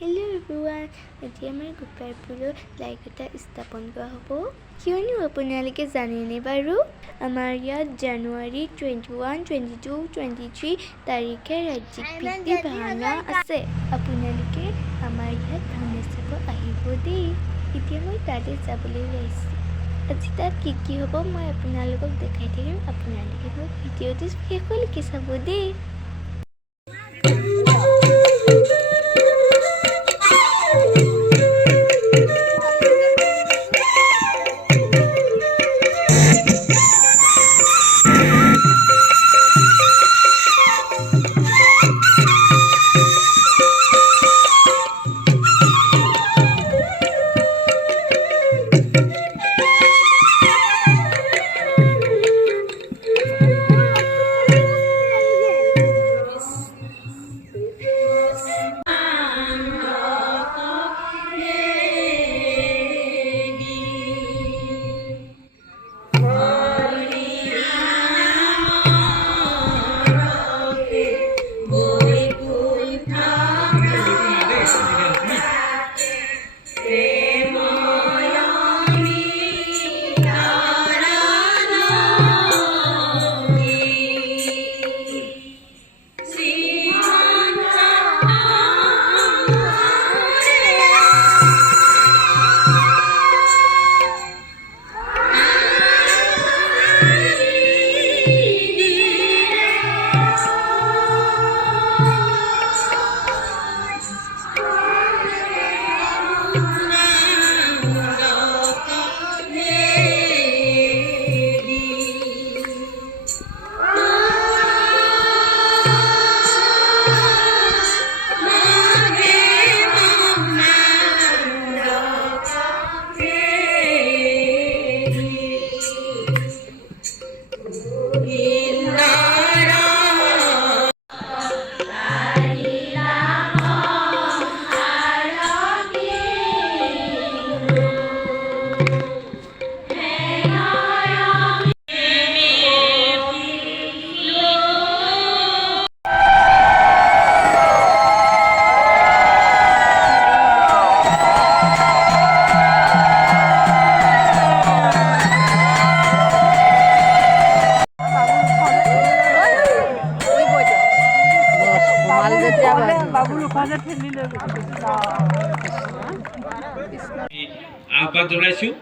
Hello everyone, এতিয়া মই গোপালপুৰৰ like এটা স্থাপন কৰা হ'ব কিয়নো আপোনালোকে জানেনে বাৰু আমাৰ ইয়াত জানুৱাৰী 21, 22, 23 তাৰিখে ৰাজ্যিক পিতৃ ভাওনা আছে আপোনালোকে আমাৰ ইয়াত ভাওনা চাব আহিব দেই এতিয়া মই তাতে যাবলৈ লৈছোঁ আজি তাত কি হ'ব মই আপোনালোকক দেখাই থাকিম আপোনালোকে মোৰ ভিডিঅ'টো শেষলৈকে চাব দেই আহ্বান জনাইছোঁ